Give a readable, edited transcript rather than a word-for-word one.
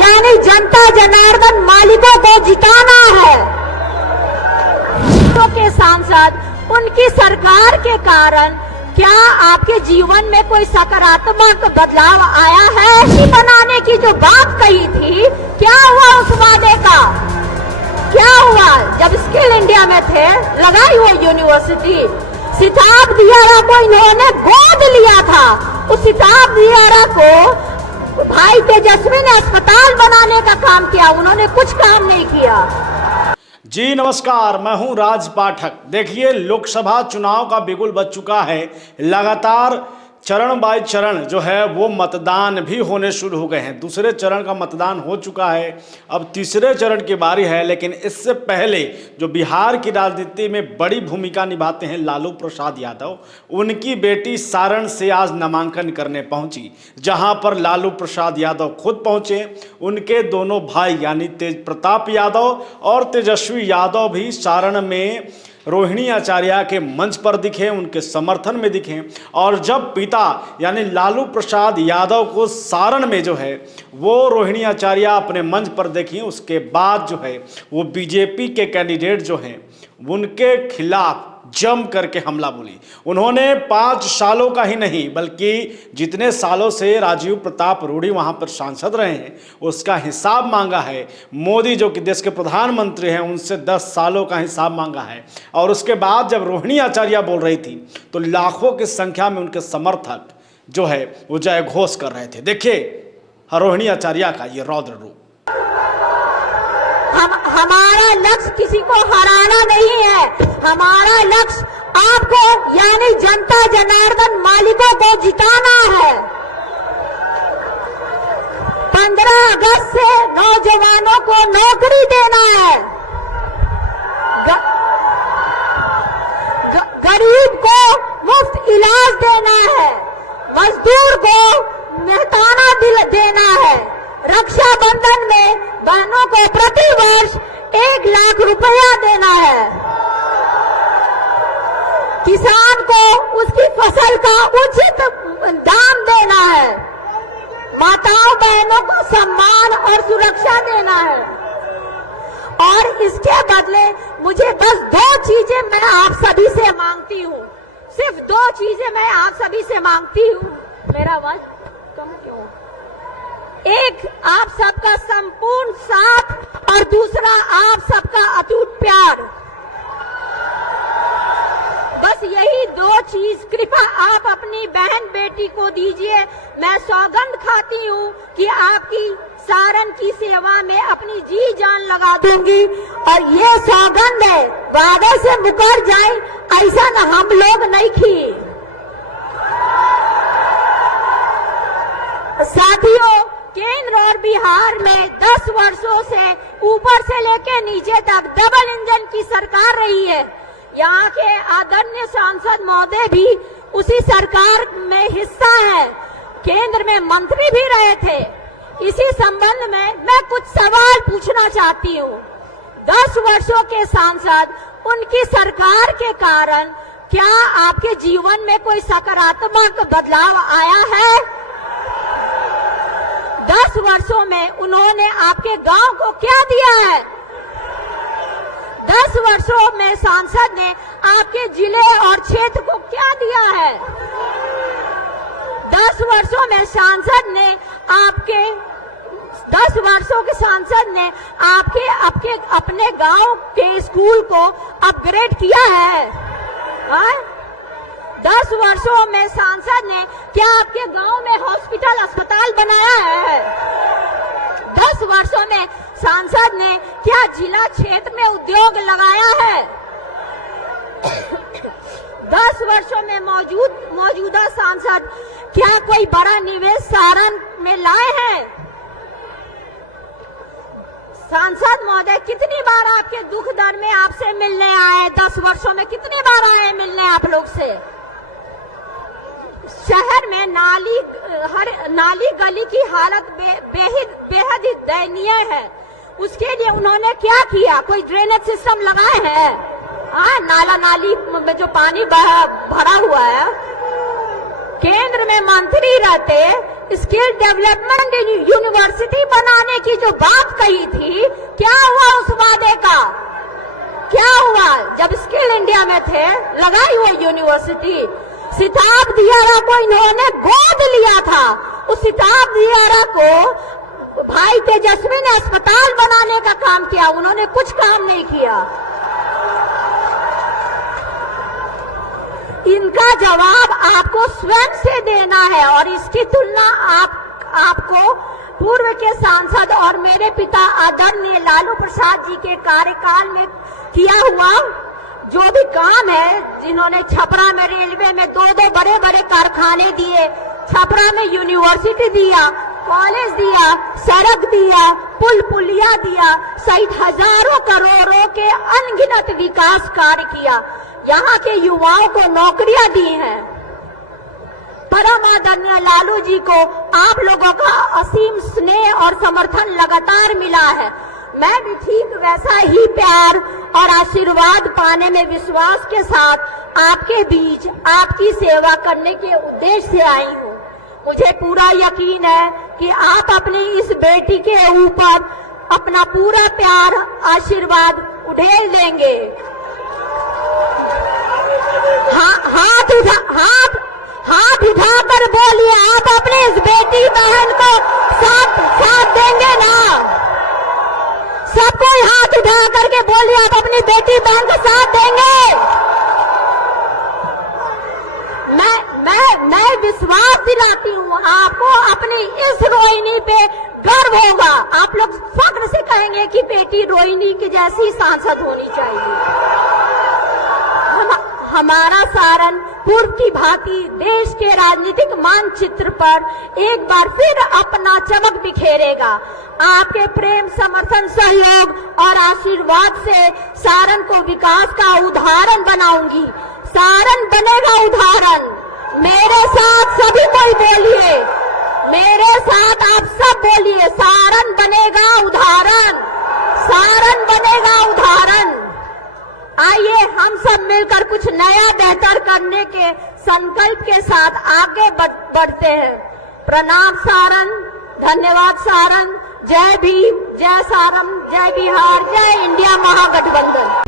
यानी जनता जनार्दन मालिकों को जिताना है। के सांसद, उनकी सरकार के कारण क्या आपके जीवन में कोई सकारात्मक बदलाव आया है? बनाने की जो बात कही थी, क्या हुआ उस वादे का? क्या हुआ? जब स्किल इंडिया में थे, लगाई वो यूनिवर्सिटी, सिताब दियारा को इन्होंने गोद लिया था। उस सिताब दियारा को भाई तेजस्वी ने अस्पताल बनाने का काम किया, उन्होंने कुछ काम नहीं किया। जी नमस्कार, मैं हूं राज पाठक। देखिए, लोकसभा चुनाव का बिगुल बज चुका है। लगातार चरण बाय चरण जो है वो मतदान भी होने शुरू हो गए हैं। दूसरे चरण का मतदान हो चुका है, अब तीसरे चरण की बारी है। लेकिन इससे पहले जो बिहार की राजनीति में बड़ी भूमिका निभाते हैं लालू प्रसाद यादव, उनकी बेटी सारण से आज नामांकन करने पहुंची, जहां पर लालू प्रसाद यादव खुद पहुंचे। उनके दोनों भाई यानी तेज प्रताप यादव और तेजस्वी यादव भी सारण में रोहिणी आचार्य के मंच पर दिखे, उनके समर्थन में दिखे। और जब पिता यानी लालू प्रसाद यादव को सारण में जो है वो रोहिणी आचार्य अपने मंच पर देखी, उसके बाद जो है वो बीजेपी के कैंडिडेट जो हैं उनके खिलाफ जम करके हमला बोली। उन्होंने 5 सालों का ही नहीं बल्कि जितने सालों से राजीव प्रताप रूडी वहां पर सांसद रहे हैं उसका हिसाब मांगा है। मोदी जो कि देश के प्रधानमंत्री हैं उनसे 10 सालों का हिसाब मांगा है। और उसके बाद जब रोहिणी आचार्य बोल रही थी तो लाखों की संख्या में उनके समर्थक जो है वो जय घोष कर रहे थे। देखिए रोहिणी आचार्य का ये रौद्र रूप। हमारा लक्ष्य किसी को हराना नहीं है, हमारा लक्ष्य आपको यानी जनता जनार्दन मालिकों को जिताना है। 15 अगस्त से नौजवानों को नौकरी देना है, गरीब को मुफ्त इलाज देना है, मजदूर को मेहताना दिल देना है, रक्षाबंधन में बहनों को प्रति वर्ष 1 लाख रुपया देना है, किसान को उसकी फसल का उचित दाम देना है, माताओं बहनों को सम्मान और सुरक्षा देना है। और इसके बदले मुझे बस 2 चीजें मैं आप सभी से मांगती हूँ, सिर्फ 2 चीजें मैं आप सभी से मांगती हूँ। मेरा आवाज कम क्यों? एक, आप सबका संपूर्ण साथ और दूसरा आप सबका अटूट प्यार। बस यही 2 चीज कृपया आप अपनी बहन बेटी को दीजिए। मैं सौगंध खाती हूँ कि आपकी सारण की सेवा में अपनी जी जान लगा दूंगी। और ये सौगंध है, वादे से मुकर जाए ऐसा न हम लोग नहीं की। साथियों, केंद्र और बिहार में 10 वर्षों से ऊपर से लेकर नीचे तक डबल इंजन की सरकार रही है। यहाँ के आदरणीय सांसद महोदय भी उसी सरकार में हिस्सा है, केंद्र में मंत्री भी रहे थे। इसी संबंध में मैं कुछ सवाल पूछना चाहती हूँ। 10 वर्षों के सांसद, उनकी सरकार के कारण क्या आपके जीवन में कोई सकारात्मक बदलाव आया है? 10 वर्षों में उन्होंने आपके गांव को क्या दिया है? 10 वर्षों में सांसद ने आपके जिले और क्षेत्र को क्या दिया है? 10 वर्षों में सांसद ने आपके 10 वर्षों के सांसद ने आपके अपने गांव के स्कूल को अपग्रेड किया है? 10 वर्षों में सांसद ने क्या आपके गांव में हॉस्पिटल अस्पताल बनाया है? 10 वर्षों में सांसद ने क्या जिला क्षेत्र में उद्योग लगाया है? 10 वर्षों में मौजूदा सांसद क्या कोई बड़ा निवेश सारण में लाए हैं? सांसद महोदय कितनी बार आपके दुख दर्द में आपसे मिलने आए? 10 वर्षों में कितनी बार आए मिलने आप लोग से? शहर में नाली गली की हालत बेहद ही दयनीय है। उसके लिए उन्होंने क्या किया? कोई ड्रेनेज सिस्टम लगाए हैं? नाला नाली में जो पानी भरा हुआ है। केंद्र में मंत्री रहते स्किल डेवलपमेंट यूनिवर्सिटी बनाने की जो बात कही थी, क्या हुआ उस वादे का? क्या हुआ? जब स्किल इंडिया में थे लगाई वो यूनिवर्सिटी। सिताब दियारा को इन्होंने गोद लिया था। उस सिताब दियारा को भाई तेजस्वी ने अस्पताल बनाने का काम किया, उन्होंने कुछ काम नहीं किया। इनका जवाब आपको स्वयं से देना है और इसकी तुलना आपको पूर्व के सांसद और मेरे पिता आदरणीय लालू प्रसाद जी के कार्यकाल में किया हुआ जो भी काम है, जिन्होंने छपरा में रेलवे में दो बड़े बड़े कारखाने दिए, छपरा में यूनिवर्सिटी दिया, कॉलेज दिया, सड़क दिया, पुल पुलिया दिया, सहित हजारों करोड़ों के अनगिनत विकास कार्य किया, यहाँ के युवाओं को नौकरियां दी हैं। परम आदरणीय लालू जी को आप लोगों का असीम स्नेह और समर्थन लगातार मिला है। मैं भी ठीक वैसा ही प्यार और आशीर्वाद पाने में विश्वास के साथ आपके बीच आपकी सेवा करने के उद्देश्य से आई हूँ। मुझे पूरा यकीन है कि आप अपनी इस बेटी के ऊपर अपना पूरा प्यार आशीर्वाद उड़ेल देंगे। हाथ उठाकर बोलिए, आप अपने इस बेटी बहन को साथ देंगे ना? सबको हाथ उठा करके बोलिए, आप अपनी बेटी बहन को साथ देंगे? मैं विश्वास दिलाती हूँ आपको, अपनी इस रोहिणी पे गर्व होगा। आप लोग फख्र से कहेंगे कि बेटी रोहिणी की जैसी सांसद होनी चाहिए। हमारा सारण पूर्व की भांति देश के राजनीतिक मानचित्र पर एक बार फिर अपना चमक बिखेरेगा। आपके प्रेम, समर्थन, सहयोग और आशीर्वाद से सारण को विकास का उदाहरण बनाऊंगी। सारण बनेगा उदाहरण। मेरे साथ सभी कोई बोलिए, मेरे साथ आप सब बोलिए, सारण बनेगा उदाहरण, सारण बनेगा उदाहरण। आइए हम सब मिलकर कुछ नया बेहतर करने के संकल्प के साथ आगे बढ़ते हैं। प्रणाम सारण, धन्यवाद सारण, जय भीम, जय सारण, जय बिहार, जय इंडिया महागठबंधन।